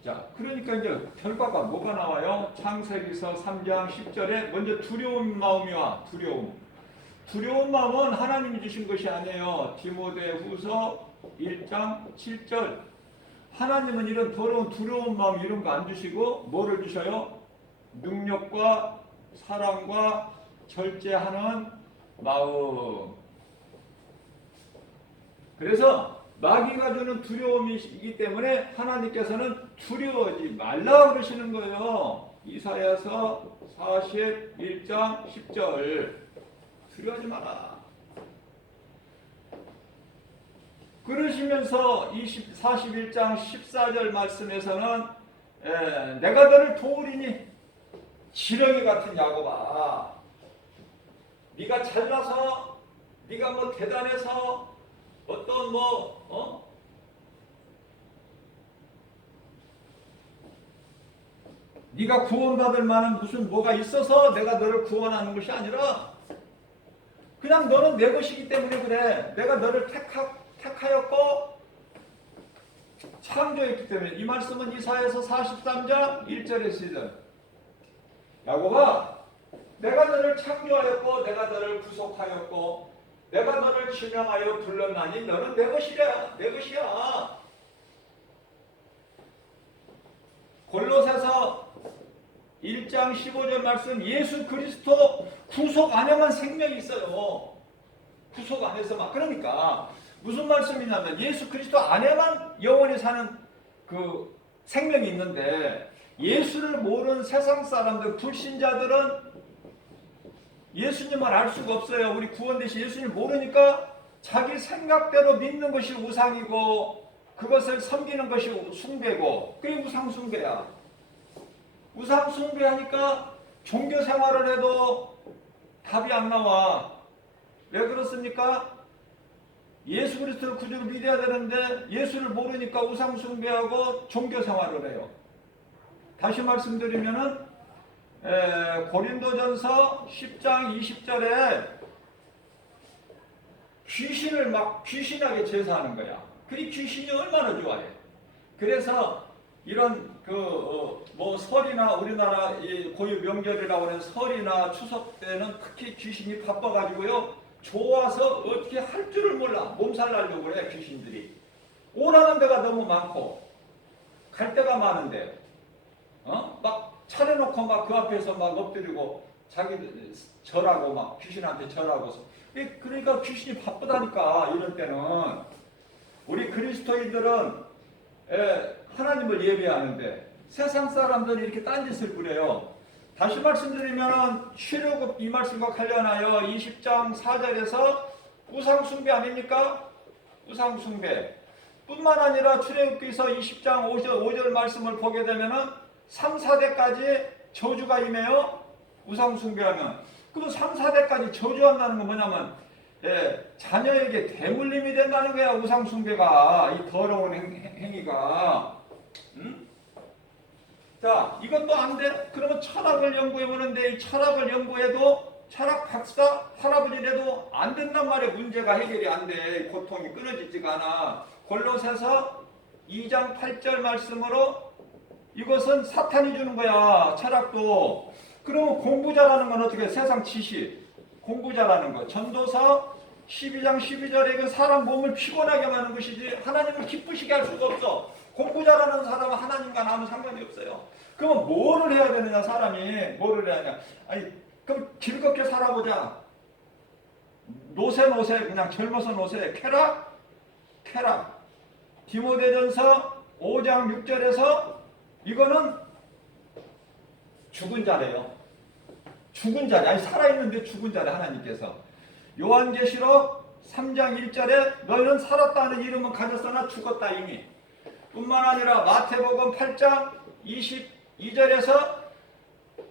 자, 그러니까 이제 결과가 뭐가 나와요? 창세기서 3장 10절에 먼저 두려운 마음이 와. 두려운 마음은 하나님이 주신 것이 아니에요. 디모데후서 1장 7절. 하나님은 이런 더러운 두려운 마음 이런 거 안 주시고 뭐를 주셔요? 능력과 사랑과 절제하는 마음. 그래서 마귀가 주는 두려움이기 때문에 하나님께서는 두려워하지 말라 그러시는 거예요. 이사야서 41장 10절. 두려워하지 마라. 그러시면서 41장 14절 말씀에서는 내가 너를 도우리니 지렁이 같은 야곱아, 네가 잘나서 네가 뭐 대단해서 어떤 네가 구원받을 만한 무슨 뭐가 있어서 내가 너를 구원하는 것이 아니라 그냥 너는 내 것이기 때문에 그래. 내가 너를 택하였고 창조했기 때문에. 이 말씀은 이사야서 43장 1절에 쓰이던 야곱아, 내가 너를 창조하였고 내가 너를 구속하였고 내가 너를 지명하여 불렀나니 너는 내 것이야. 내 것이야. 골로새서 1장 15절 말씀, 예수 그리스도 구속 안에만 생명이 있어요. 구속 안에서만. 그러니까 무슨 말씀이냐면 예수 그리스도 안에만 영원히 사는 그 생명이 있는데 예수를 모르는 세상 사람들, 불신자들은 예수님을 알 수가 없어요. 우리 구원되신 예수님을 모르니까 자기 생각대로 믿는 것이 우상이고 그것을 섬기는 것이 숭배고, 그게 우상 숭배야. 우상 숭배하니까 종교 생활을 해도 답이 안 나와. 왜 그렇습니까? 예수 그리스도를 구주로 믿어야 되는데 예수를 모르니까 우상 숭배하고 종교 생활을 해요. 다시 말씀드리면은 고린도전서 10장 20절에 귀신을 막 귀신하게 제사하는 거야. 그 귀신이 얼마나 좋아해. 그래서 이런 설이나 우리나라 이 고유 명절이라고 하는 설이나 추석 때는 특히 귀신이 바빠가지고요, 좋아서 어떻게 할 줄을 몰라. 몸살 나려고 그래. 귀신들이 오라는 데가 너무 많고 갈 데가 많은데 막 차려놓고 막 그 앞에서 막 엎드리고 자기 절하고 막 귀신한테 절하고서. 그러니까 귀신이 바쁘다니까. 이런 때는 우리 그리스도인들은 하나님을 예배하는데 세상 사람들이 이렇게 딴짓을 부려요. 다시 말씀드리면 출애굽 이 말씀과 관련하여 20장 4절에서 우상숭배 아닙니까? 우상숭배 뿐만 아니라 출애굽기서 20장 5절 말씀을 보게 되면은 3, 4대까지 저주가 임해요. 우상숭배하면. 그럼 3, 4대까지 저주한다는 건 뭐냐면 자녀에게 대물림이 된다는 거야. 우상숭배가 이 더러운 행위가. 응? 자, 이것도 안 돼? 그러면 철학을 연구해 보는데 이 철학을 연구해도 철학 박사 할아버지라도 안 된단 말이야. 문제가 해결이 안 돼. 고통이 끊어지지가 않아. 골로새서 2장 8절 말씀으로 이것은 사탄이 주는 거야. 철학도. 그러면 공부 잘하는 건 어떻게 해? 세상 지식. 공부 잘하는 거. 전도서 12장 12절에 그 사람 몸을 피곤하게 하는 것이지 하나님을 기쁘시게 할 수가 없어. 공부 잘하는 사람은 하나님과 아무 상관이 없어요. 그러면 뭐를 해야 되느냐 사람이. 뭐를 해야 하냐. 아니 그럼 즐겁게 살아보자. 노세 그냥 젊어서 노세. 쾌락. 디모데전서 5장 6절에서 이거는 죽은 자래요. 죽은 자래. 아니 살아있는데 죽은 자래 하나님께서. 요한계시록 3장 1절에 너희는 살았다는 이름은 가졌으나 죽었다 이미. 뿐만 아니라 마태복음 8장 22절에서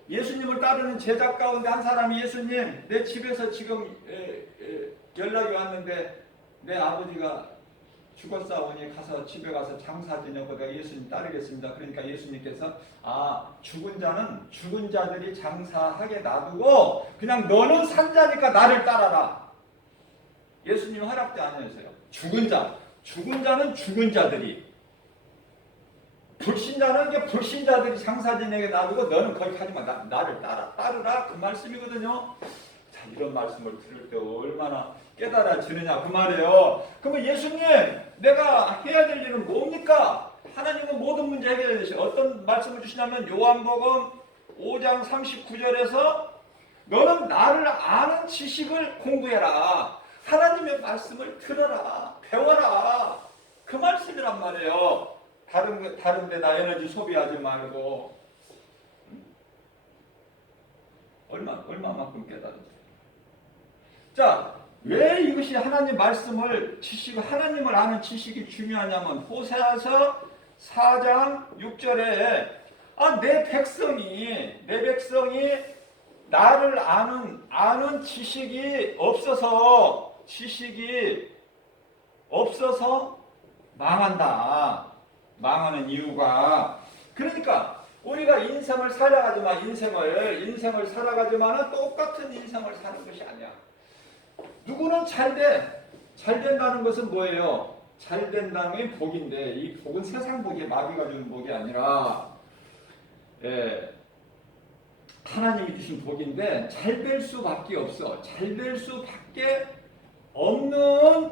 예수님을 따르는 제자 가운데 한 사람이 예수님 내 집에서 지금 연락이 왔는데 내 아버지가 죽었사오니 가서 집에 가서 장사 지내고 내가 예수님 따르겠습니다. 그러니까 예수님께서 죽은 자는 죽은 자들이 장사하게 놔두고 그냥 너는 산 자니까 나를 따라라. 예수님 허락도 안 해주세요. 죽은 자는 죽은 자들이 불신자는 이제 불신자들이 장사 지내게 놔두고 너는 거기 가지마. 나를 따르라 그 말씀이거든요. 자, 이런 말씀을 들을 때 얼마나 깨달아지느냐 그 말이에요. 그러면 예수님 내가 해야 될 일은 뭡니까? 하나님은 모든 문제 해결해 주시죠. 어떤 말씀을 주시냐면 요한복음 5장 39절에서 너는 나를 아는 지식을 공부해라. 하나님의 말씀을 들어라. 배워라. 그 말씀이란 말이에요. 다른 데다 에너지 소비하지 말고. 얼마만큼 깨달았어요. 자, 왜 이것이 하나님 말씀을 하나님을 아는 지식이 중요하냐면 호세아서 4장 6절에 내 백성이 나를 아는 지식이 없어서 망하는 이유가 그러니까 우리가 인생을 살아가지만 인생을 살아가지만은 똑같은 인생을 사는 것이 아니야. 누구는 잘 된다는 것은 뭐예요? 잘 된다는 게 복인데 이 복은 세상 복이 마귀가 주는 복이 아니라 하나님이 주신 복인데 잘 될 수밖에 없어. 잘 될 수밖에 없는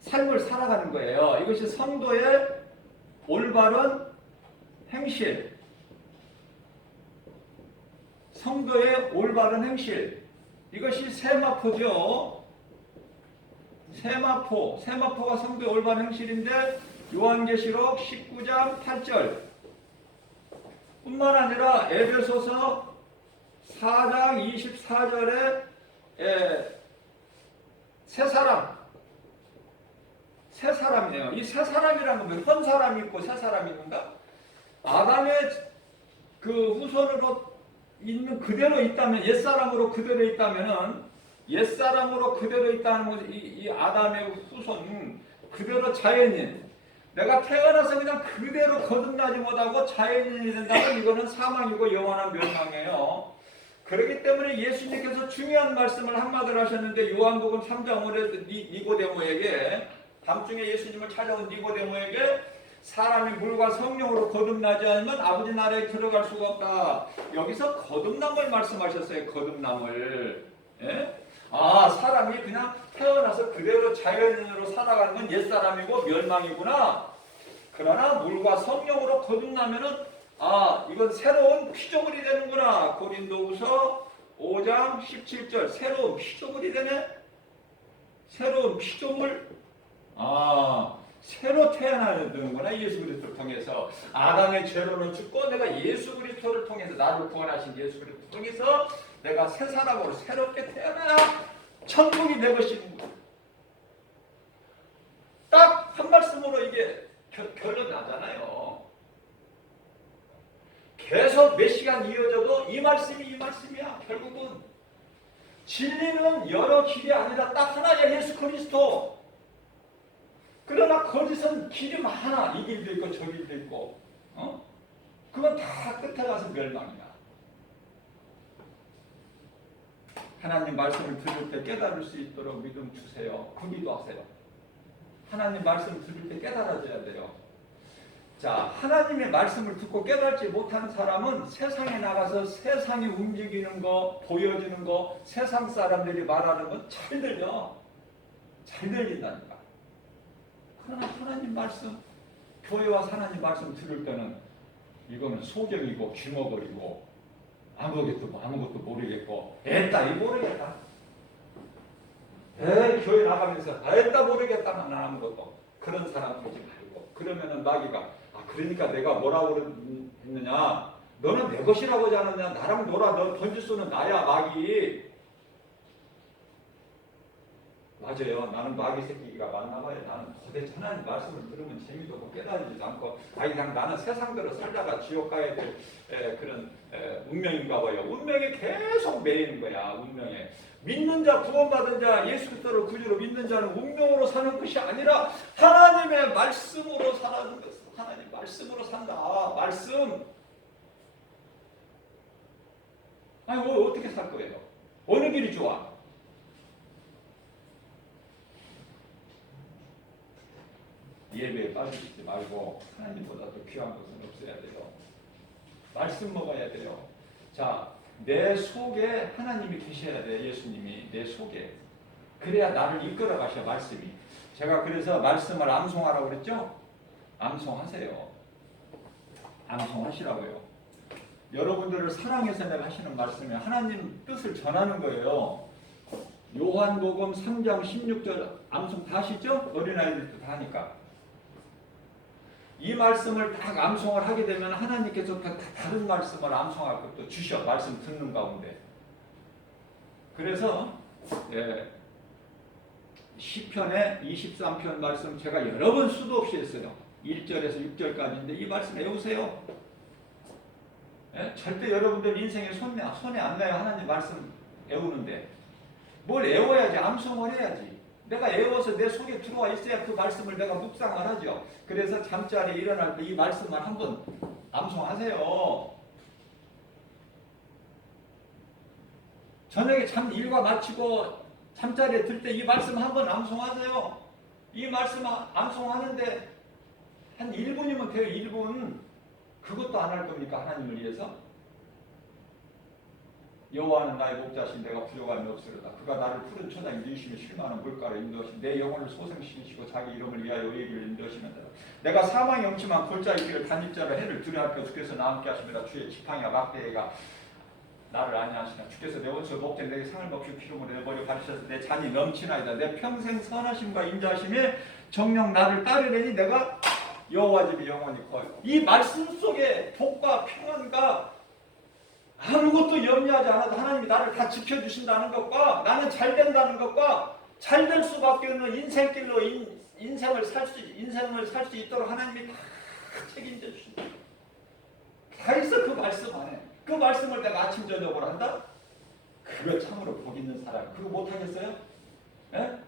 삶을 살아가는 거예요. 이것이 성도의 올바른 행실. 성도의 올바른 행실. 이것이 세마포죠. 세마포가 성도의 올바른 행실인데 요한계시록 19장 8절 뿐만 아니라 에베소서 4장 24절에 새 사람이에요. 이 새 사람이라는 건 현 사람이 있고 새 사람이 있는가? 아담의 그 후손으로 있는 그대로 있다면 옛사람으로 그대로 있다면은 옛사람으로 그대로 있다는 이 아담의 후손 그대로 자연인 내가 태어나서 그냥 그대로 거듭나지 못하고 자연인이 된다면 이거는 사망이고 영원한 멸망이에요. 그렇기 때문에 예수님께서 중요한 말씀을 한마디로 하셨는데 요한복음 3장 5절에 니고데모에게 밤중에 예수님을 찾아온 니고데모에게 사람이 물과 성령으로 거듭나지 않으면 아버지 나라에 들어갈 수가 없다. 여기서 거듭남을 말씀하셨어요. 거듭남을. 사람이 그냥 태어나서 그대로 자연인으로 살아가는 건 옛사람이고 멸망이구나. 그러나 물과 성령으로 거듭나면은 이건 새로운 피조물이 되는구나. 고린도후서 5장 17절 새로운 피조물이 되네. 새로운 피조물. 새로 태어나야 되는구나. 예수 그리스도를 통해서 아담의 죄로는 죽고 내가 예수 그리스도를 통해서 나를 구원하신 예수 그리스도를 통해서 내가 새 사람으로 새롭게 태어나야 천국이 내 것인 거야. 딱 한 말씀으로 이게 결론 나잖아요. 계속 몇 시간 이어져도 이 말씀이야. 결국은 진리는 여러 길이 아니라 딱 하나야. 예수 그리스도. 그러나 거짓은 길이 많아. 이 길도 있고 저 길도 있고. 그건 다 끝에 가서 멸망이야. 하나님 말씀을 들을 때 깨달을 수 있도록 믿음 주세요. 그 기도하세요. 하나님 말씀 들을 때 깨달아져야 돼요. 자, 하나님의 말씀을 듣고 깨달지 못하는 사람은 세상에 나가서 세상이 움직이는 거, 보여지는 거, 세상 사람들이 말하는 건 잘 들려. 잘 들린다니까. 그러나 하나님 말씀, 교회와 하나님 말씀 들을 때는 이거는 소경이고 귀머거리고 아무것도 모르겠고 애따위 모르겠다. 교회 나가면서 애따 모르겠다만 아무것도. 그런 사람 보지 말고. 그러면은 마귀가 그러니까 내가 뭐라고 했느냐, 너는 내 것이라고 하지 않았냐, 나랑 놀아, 너 던질 수는 나야. 마귀. 맞아요. 나는 마귀 새끼가 맞나봐요. 나는 도대체 하나님 말씀을 들으면 재미도 없고 깨달아지지 않고 그냥 나는 세상대로 살다가 지옥 가야 될 그런 운명인가 봐요. 운명에 계속 매이는 거야. 운명에. 믿는 자, 구원받은 자, 예수 그리스도를 구주로 믿는 자는 운명으로 사는 것이 아니라 하나님의 말씀으로 사는 것. 하나님 말씀으로 산다. 말씀. 아니 어떻게 살 거예요? 어느 길이 좋아? 예배에 빠지지 말고 하나님보다 더 귀한 것은 없어야 돼요. 말씀 먹어야 돼요. 자, 내 속에 하나님이 계셔야 돼. 예수님이 내 속에. 그래야 나를 이끌어 가셔. 말씀이. 제가 그래서 말씀을 암송하라고 그랬죠? 암송하세요. 암송하시라고요. 여러분들을 사랑해서 내가 하시는 말씀이 하나님 뜻을 전하는 거예요. 요한복음 3장 16절 암송 다 하시죠? 어린아이들도 다 하니까. 이 말씀을 딱 암송을 하게 되면 하나님께서 다른 말씀을 암송할 것도 주셔. 말씀 듣는 가운데. 그래서 시편의 23편 말씀 제가 여러 번 수도 없이 했어요. 1절에서 6절까지인데 이 말씀 외우세요. 절대 여러분들 인생에 손에 안 나요. 하나님 말씀 외우는데. 뭘 외워야지. 암송을 해야지. 내가 외워서 내 속에 들어와 있어야 그 말씀을 내가 묵상을 하죠. 그래서 잠자리에 일어날 때 이 말씀만 한번 암송하세요. 저녁에 일과 마치고 잠자리에 들 때 이 말씀 한번 암송하세요. 이 말씀 암송하는데 한 1분이면 돼요. 1분. 그것도 안 할 겁니까? 하나님을 위해서? 여호와는 나의 목자신 내가 부족함이 없으리로다. 그가 나를 푸른 초장에 누이시며 쉴만한 물가로 인도하시며 내 영혼을 소생시키시고 자기 이름을 위하여 의의 길을 인도하시면 되라. 내가 사망이 엄침한 골짜기 길을 단입자로 해를 두려워하여 주께서 나와 함께 하십니다. 주의 지팡이와 막대기가 나를 안위하시나. 주께서 내 원수 목전 내게 상을 먹시고 피로물을 내버려 가르쳐서 내 잔이 넘치나이다. 내 평생 선하심과 인자하심에 정녕 나를 따르려니 내가 여호와 집이 영원히 거하리라. 이 말씀 속에 복과 평안과 아무것도 염려하지 않아도 하나님이 나를 다 지켜주신다는 것과 나는 잘 된다는 것과 잘 될 수밖에 없는 인생길로 인생을 살 수 있도록 하나님이 다 책임져 주신다. 다 있어. 그 말씀 안에. 그 말씀을 내가 아침 저녁으로 한다? 그거 참으로 복 있는 사람. 그거 못하겠어요?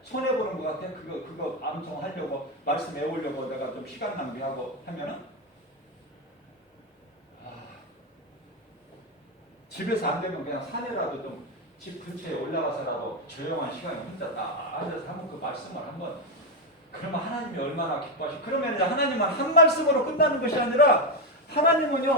손해보는 것 같아. 그거 암송하려고 말씀 외우려고 내가 좀 시간 낭비하고 하면은 집에서 안 되면 그냥 산에라도 좀 집 근처에 올라가서라도 조용한 시간에 혼자 딱 앉아서 한번 그 말씀을 한번. 그러면 하나님이 얼마나 기뻐하시. 그러면 이제 하나님은 한 말씀으로 끝나는 것이 아니라 하나님은요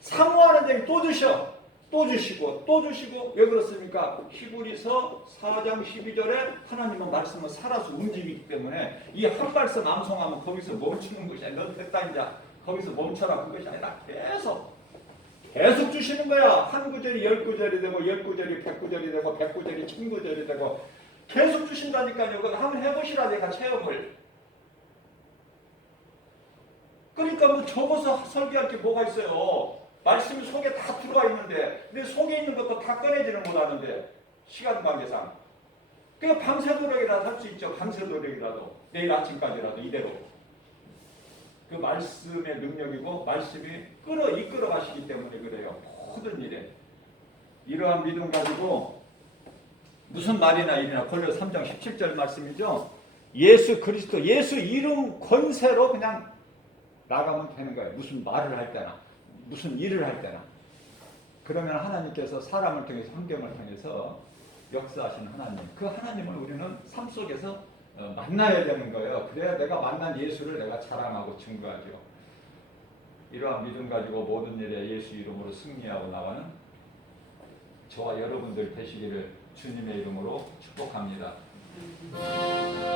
사모하는 데에 또 주셔. 또 주시고 또 주시고. 왜 그렇습니까? 히브리서 4장 12절에 하나님은 말씀은 살아서 움직이기 때문에 이 한 말씀 암송하면 거기서 멈추는 것이 아니라 너 됐다 이제 거기서 멈춰라 그것이 아니라 계속 주시는 거야. 한 구절이 10구절이 되고 10구절이 100구절이 되고 100구절이 1000구절이 되고 계속 주신다니까요. 그거 한번 해보시라. 내가 체험을. 그러니까 뭐 접어서 설계할 게 뭐가 있어요. 말씀이 속에 다 들어가 있는데 내 속에 있는 것도 다 꺼내지는 못하는데 시간 관계상. 그러니까 밤새도록이라도 할 수 있죠. 밤새도록이라도 내일 아침까지라도 이대로. 그 말씀의 능력이고 말씀이 이끌어 가시기 때문에 그래요. 모든 일에. 이러한 믿음 가지고 무슨 말이나 일이나 골로새 3장 17절 말씀이죠. 예수 그리스도 예수 이름 권세로 그냥 나가면 되는 거예요. 무슨 말을 할 때나 무슨 일을 할 때나. 그러면 하나님께서 사람을 통해서 환경을 통해서 역사하시는 하나님. 그 하나님을 우리는 삶 속에서 만나야 되는 거예요. 그래야 내가 만난 예수를 내가 자랑하고 증거하죠. 이러한 믿음 가지고 모든 일에 예수 이름으로 승리하고 나가는 저와 여러분들 되시기를 주님의 이름으로 축복합니다.